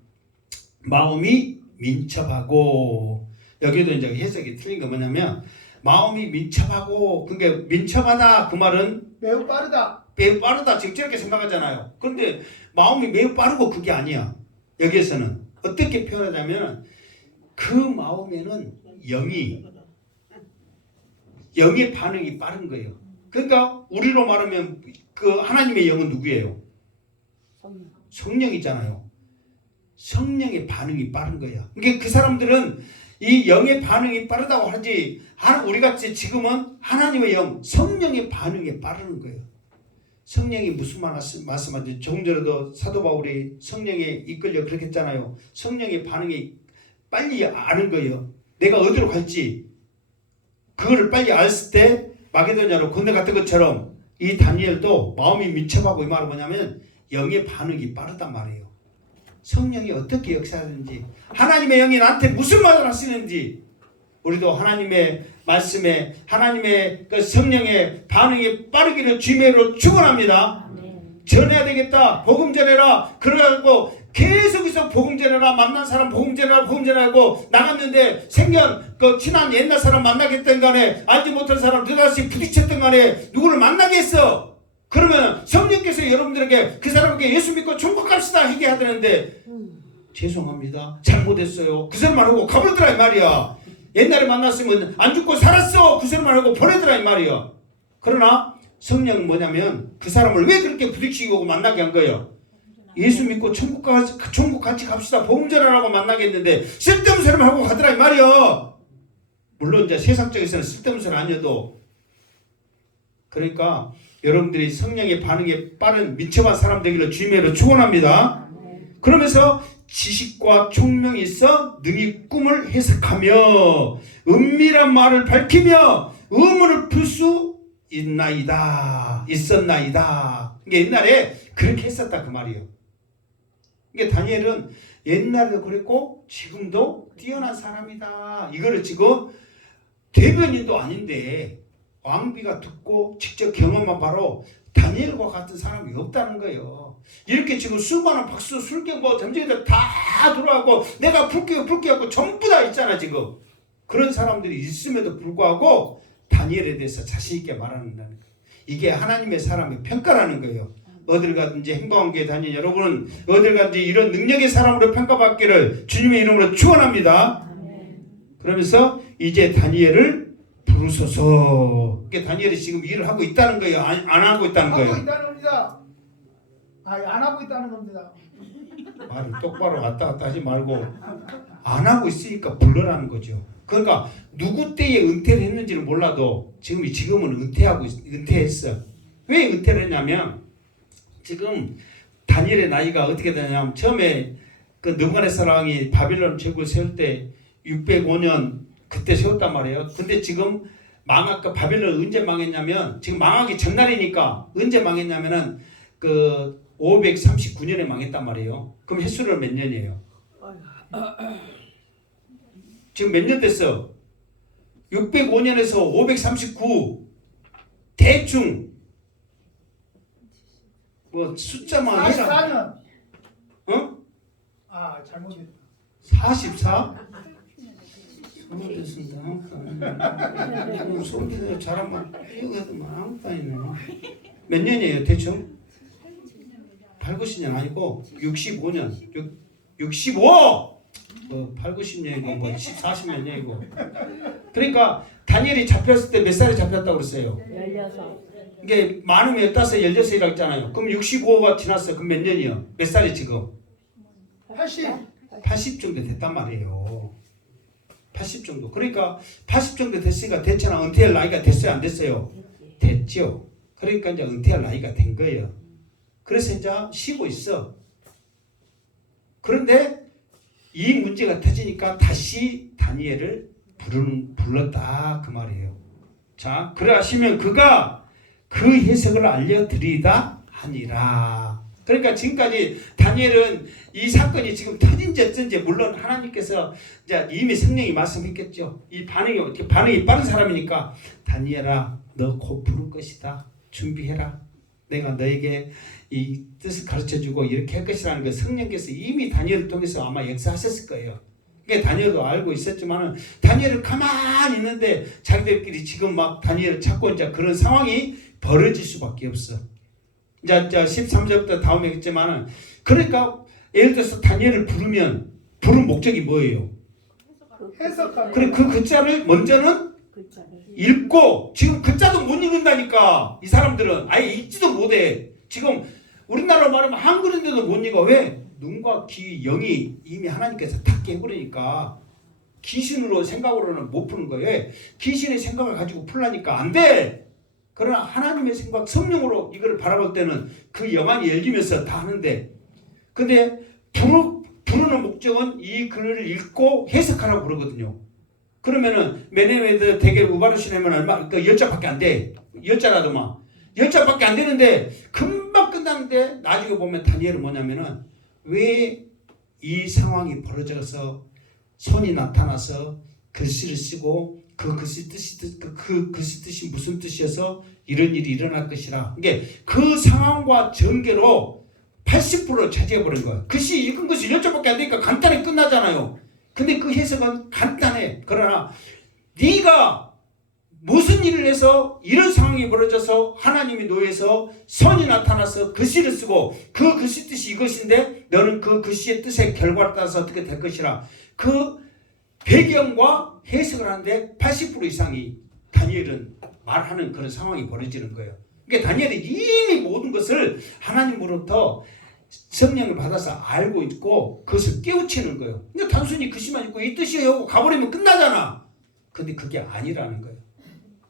마음이 민첩하고, 여기도 이제 해석이 틀린 거 뭐냐면 마음이 민첩하고, 그러니까 민첩하다 그 말은 매우 빠르다. 매우 빠르다 지금 저렇게 생각하잖아요. 그런데 마음이 매우 빠르고 그게 아니야. 여기에서는 어떻게 표현하자면 그 마음에는 영의 반응이 빠른 거예요. 그러니까 우리로 말하면 그 하나님의 영은 누구예요? 성령이잖아요. 성령의 반응이 빠른 거야. 그러니까 그 사람들은 이 영의 반응이 빠르다고 하지, 우리같이 지금은 하나님의 영, 성령의 반응이 빠르는 거예요. 성령이 무슨 말씀하지? 조금 전에도 사도 바울이 성령에 이끌려 그렇게 했잖아요. 성령의 반응이 빨리 아는 거예요. 내가 어디로 갈지 그거를 빨리 알았을 때 마게도냐로 건너갔던 것처럼 이 다니엘도 마음이 민첩하고, 이 말은 뭐냐면 영의 반응이 빠르단 말이에요. 성령이 어떻게 역사하는지, 하나님의 영이 나한테 무슨 말을 하시는지, 우리도 하나님의 말씀에, 하나님의 그 성령의 반응이 빠르기를 주님으로 축원합니다. 전해야 되겠다. 복음 전해라. 그래가지고 계속해서 복음 전해라. 만난 사람 복음 전해라. 복음 전하고 나갔는데 생전 그 친한 옛날 사람 만나겠던 간에 알지 못한 사람 느닷없이 부딪혔던 간에 누구를 만나겠어. 그러면 성령께서 여러분들에게 그 사람에게 예수 믿고 천국 갑시다 얘기 하더는데 죄송합니다. 잘못했어요. 그 소리만 하고 가버리더라 이 말이야. 옛날에 만났으면 안 죽고 살았어. 그 소리만 하고 보내더라 이 말이야. 그러나 성령은 뭐냐면 그 사람을 왜 그렇게 부딪히고 만나게 한 거예요? 예수 믿고 천국 같이 갑시다. 복음 전하라고 만나겠는데 쓸데없는 소리만 하고 가더라 이 말이야. 물론 이제 세상적에서는 쓸데없는 소리 아니어도, 그러니까 여러분들이 성령의 반응에 빠른 민첩한 사람 되기를 주님으로 축원합니다. 그러면서 지식과 총명이 있어 능히 꿈을 해석하며 은밀한 말을 밝히며 의문을 풀 수 있었나이다. 이게 옛날에 그렇게 했었다 그 말이에요. 이게 다니엘은 옛날에도 그랬고 지금도 뛰어난 사람이다. 이거를 지금 대변인도 아닌데 왕비가 듣고 직접 경험한 바로 다니엘과 같은 사람이 없다는 거예요. 이렇게 지금 수많은 박수, 술객, 점쟁이들 다 들어가고 내가 불게 하고 전부 다 있잖아 지금. 그런 사람들이 있음에도 불구하고 다니엘에 대해서 자신 있게 말하는 거예요. 이게 하나님의 사람의 평가라는 거예요. 어딜 가든지 행복한 교회 다니는 여러분은 어딜 가든지 이런 능력의 사람으로 평가받기를 주님의 이름으로 축원합니다. 그러면서 이제 다니엘을 부르소서. 이게 다니엘이 지금 일을 하고 있다는 거예요? 안 하고 있다는 거예요? 하고 있다는 겁니다. 안 하고 있다는 겁니다. 말을 똑바로 왔다 갔다 하지 말고 안 하고 있으니까 불러라는 거죠. 그러니까 누구 때에 은퇴를 했는지는 몰라도 지금은 은퇴했어. 왜 은퇴를 했냐면 지금 다니엘의 나이가 어떻게 되냐면 처음에 그 느부갓네살 왕이 바빌론 제국을 세울 때 605년 그때 세웠단 말이에요. 근데 지금 바빌론 언제 망했냐면 지금 망하기 전날이니까 언제 망했냐면은 그 539년에 망했단 말이에요. 그럼 횟수를 몇 년이에요? 지금 몇 년 됐어? 605년에서 539 대충 뭐 숫자만 해라. 44년. 어? 아 잘못했다. 44? 잘못했습니다. 소리 잘하면 이거도 아무것도 아니네. 몇 년이에요 대충? 8, 90년 아니고 65년. 65! 8, 90년이고 뭐 40년 년이고. 그러니까 다니엘이 잡혔을 때 몇 살에 잡혔다고 그랬어요? 16. 이게 많으면 15, 16이라고 했잖아요. 그럼 65가 지났어요. 그럼 몇 년이요? 몇 살이 지금? 80. 80 정도 됐단 말이에요. 80 정도. 그러니까 80 정도 됐으니까 대체나 은퇴할 나이가 됐어요? 안 됐어요? 됐죠. 그러니까 이제 은퇴할 나이가 된 거예요. 그래서 이제 쉬고 있어. 그런데 이 문제가 터지니까 다시 다니엘을 불렀다 그 말이에요. 자, 그래 하시면 그가 그 해석을 알려드리다 하니라. 그러니까 지금까지 다니엘은 이 사건이 지금 터진지 어쩐지 물론 하나님께서 이제 이미 성령이 말씀했겠죠. 이 반응이 빠른 사람이니까 다니엘아 너 곧 부를 것이다. 준비해라. 내가 너에게 이 뜻을 가르쳐주고 이렇게 할 것이라는 거 성령께서 이미 다니엘을 통해서 아마 역사하셨을 거예요. 그게 다니엘도 알고 있었지만은 다니엘을 가만히 있는데 자기들끼리 지금 막 다니엘을 찾고 이제 그런 상황이 벌어질 수밖에 없어. 이제 13절부터 다음에 했지만은 그러니까 예를 들어서 다니엘을 부르면 부른 목적이 뭐예요? 해석하는. 그래 그 글자를 먼저는 글자를 읽고 지금 글자도 못 읽는다니까 이 사람들은 아예 읽지도 못해. 지금 우리나라로 말하면 한글인데도 못 읽어. 왜? 눈과 귀, 영이 이미 하나님께서 닫게 해버리니까 귀신으로 생각으로는 못 푸는 거예요. 귀신의 생각을 가지고 풀라니까 안 돼. 그러나 하나님의 생각, 성령으로 이걸 바라볼 때는 그 영안이 열리면서 다 하는데 근데 부르는 목적은 이 글을 읽고 해석하라고 그러거든요. 그러면은 메네메드 대겔 우바르시네면 얼마 그 10자밖에 안 돼. 10자라도 막 10자밖에 안 되는데 금방 끝나는데 나중에 보면 다니엘은 뭐냐면은 왜 이 상황이 벌어져서 손이 나타나서 글씨를 쓰고 그 글씨 뜻이 무슨 뜻이어서 이런 일이 일어날 것이라. 이게 그 상황과 전개로 80% 차지해버린 거야. 글씨 읽은 것이 10자밖에 안 되니까 간단히 끝나잖아요. 근데 그 해석은 간단해. 그러나 네가 무슨 일을 해서 이런 상황이 벌어져서 하나님이 노예에서 선이 나타나서 글씨를 쓰고 그 글씨 뜻이 이것인데 너는 그 글씨의 뜻의 결과를 따라서 어떻게 될 것이라. 그 배경과 해석을 하는데 80% 이상이 다니엘은 말하는 그런 상황이 벌어지는 거예요. 그러니까 다니엘이 이미 모든 것을 하나님으로부터 성령을 받아서 알고 있고 그것을 깨우치는 거예요. 그러니까 단순히 글씨만 읽고 이 뜻이에요 하고 가버리면 끝나잖아. 근데 그게 아니라는 거예요.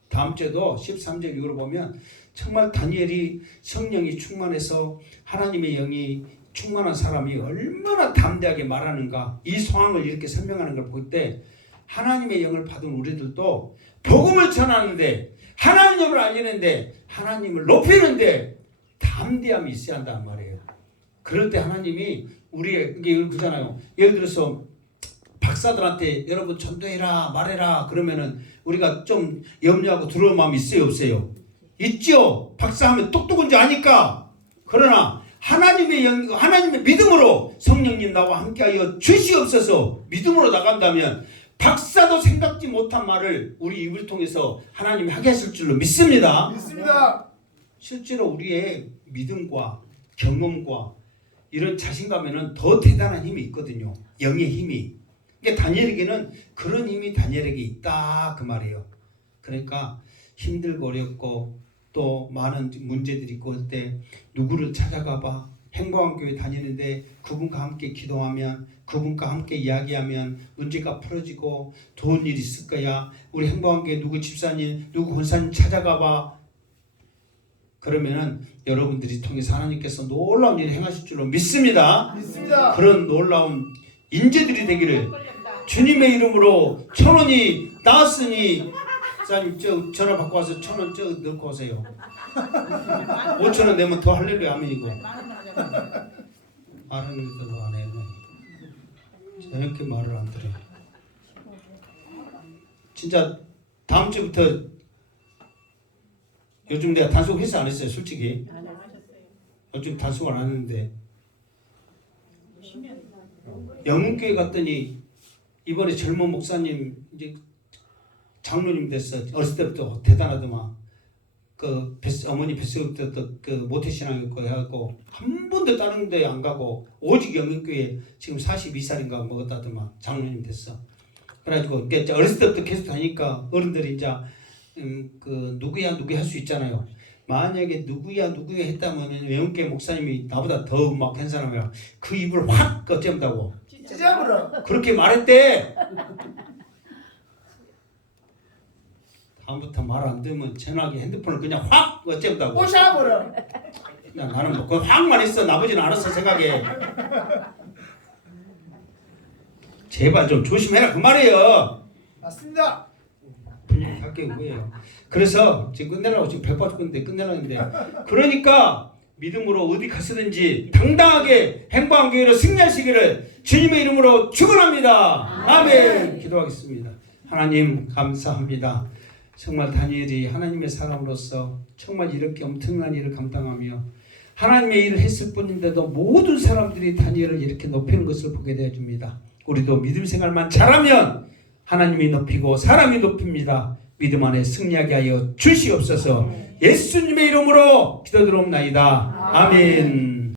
다음 주에도 13절 이후로 보면 정말 다니엘이 성령이 충만해서 하나님의 영이 충만한 사람이 얼마나 담대하게 말하는가 이 상황을 이렇게 설명하는 걸 볼 때 하나님의 영을 받은 우리들도 복음을 전하는데 하나님을 알리는데 하나님을 높이는데 담대함이 있어야 한단 말이에요. 그럴 때 하나님이 우리의 이게 보잖아요. 예를 들어서 박사들한테 여러분 전도해라 말해라 그러면은 우리가 좀 염려하고 두려운 마음이 있어요 없어요? 있죠. 박사하면 똑똑한지 아니까. 그러나 하나님의 믿음으로 성령님 나와 함께하여 주시옵소서 믿음으로 나간다면 박사도 생각지 못한 말을 우리 입을 통해서 하나님이 하게 하실 줄로 믿습니다. 믿습니다. 실제로 우리의 믿음과 경험과 이런 자신감에는 더 대단한 힘이 있거든요. 영의 힘이. 그러니까 다니엘에게는 그런 힘이 다니엘에게 있다 그 말이에요. 그러니까 힘들고 어렵고 또 많은 문제들이 있고 할 때 누구를 찾아가 봐. 행복한 교회 다니는데 그분과 함께 기도하면 그분과 함께 이야기하면 문제가 풀어지고 좋은 일이 있을 거야. 우리 행복한 교회 누구 집사님 누구 권사님 찾아가 봐. 그러면은 여러분들이 통해서 하나님께서 놀라운 일을 행하실 줄로 믿습니다. 믿습니다. 그런 놀라운 인재들이 되기를 주님의 이름으로 1,000원이 나왔으니 사장님 저 전화 받고 와서 1,000원 저 넣고 오세요. 5,000원 내면 더 할렐루야 아멘이고. 알았는데도 안 해요. 저렇게 말을 안 들어요. 진짜 다음 주부터 요즘 내가 단속 회사 안 했어요 솔직히. 요즘 단속을 안 하는데 영흥교회 갔더니 이번에 젊은 목사님 이제 장로님 됐어. 어렸을 때부터 대단하더만. 어머니 뱃속 때부터 모태신앙이고 해갖고 한 번도 다른 데 안 가고 오직 영흥교회 지금 42살인가 먹었다더만 장로님 됐어. 그래가지고 이제 어렸을 때부터 계속 다니까 어른들이 이제 누구야 할 수 있잖아요. 만약에 누구야 했다면 영흥교회 목사님이 나보다 더 막 한 사람이라 그 입을 확 꺼잼다고 찢어버려. 그렇게 말했대. 다음부터 말 안 들으면 전화기 핸드폰을 그냥 확 어쩐다고. 꼬셔버려. 나는 뭐 그걸 확만 했어. 나머지는 알았어 생각해. 제발 좀 조심해라 그 말이에요. 맞습니다. 할게 그거예요. 그래서 지금 끝내려고 지금 배 빠질 건데 끝내려는데 그러니까 믿음으로 어디 갔으든지 당당하게 행복한 교회로 승리하시기를 주님의 이름으로 축원합니다. 아멘. 기도하겠습니다. 하나님 감사합니다. 정말 다니엘이 하나님의 사람으로서 정말 이렇게 엄청난 일을 감당하며 하나님의 일을 했을 뿐인데도 모든 사람들이 다니엘을 이렇게 높이는 것을 보게 되어 줍니다. 우리도 믿음 생활만 잘하면 하나님이 높이고 사람이 높입니다. 믿음 안에 승리하게 하여 주시옵소서. 예수님의 이름으로 기도드리옵나이다. 아멘.